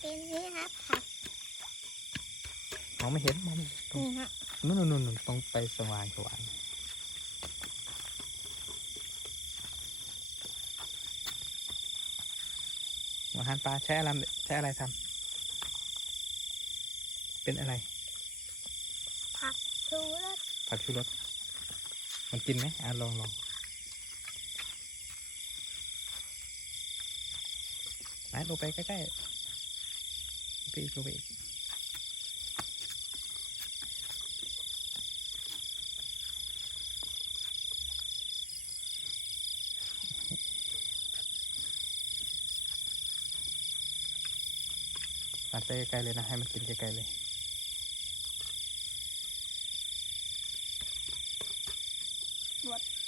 เป็นนี่ครับผักมองไม่เห็นมองไม่เห็นตรงนี่ฮะนู่นนู่นนู่นตรงไปสว่างสว่างอาหารปลาใช้อะไรใช้อะไรทำเป็นอะไร ผักชูรสผักชูรสมันกินไหมอะลองลองไหนลงไปใกล้ๆลง ไปอีกลงไปอีกปัดไปไกลๆเลยนะ ให้มันกินไกลๆเลยบด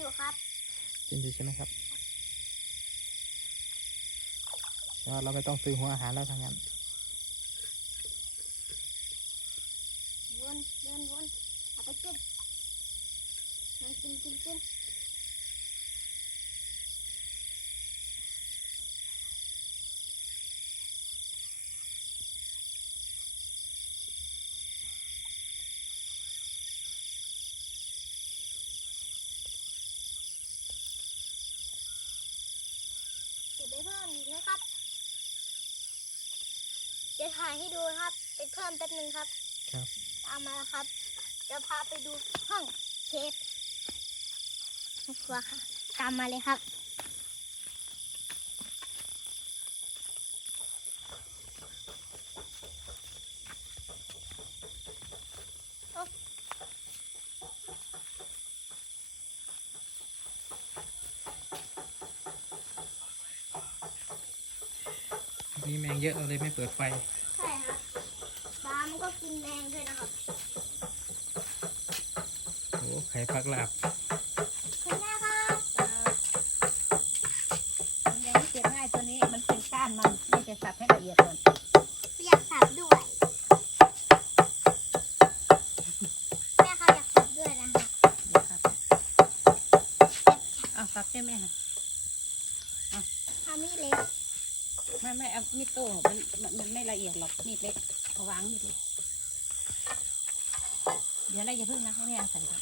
อยู่ครับกินอยู่ใช่ไหมครับแต่ว่าเราไม่ต้องซื้อหัวอาหารแล้วทางนั้นวนเดินวนเอาไปกินมันกินกินกินเก็บไปเพิ่มอีก นะครับ จะถ่ายให้ดูนะครับไปเพิ่มแป๊บนึงครับ ครับ ตามมาแล้วครับ จะพาไปดูห้องเชฟครัวค่ะ ตามมาเลยครับ มีแมงเยอะเราเลยไม่เปิดไฟ ใช่ครับปลามันก็กินแมงด้วยนะครับโอ้ไข่พักลาบคุณแม่ครับยังไม่เก็บง่ายตัวนี้มันเป็นก้านมันไม่จะสับให้ละเอียดก่อนอยากสับด้วย แม่เขาอยากสับด้วยนะคะเดี๋ยวครับเอาสับใช่ไหมคะทำนี่เล็ก ไม่ไม่เอามีดโต้มันมันมันไม่ละเอียดหรอกมีดเล็กเอาวางมีดเล็กเดี๋ยวอะไรอย่าเพิ่งนะให้แม่เอาใส่ก่อน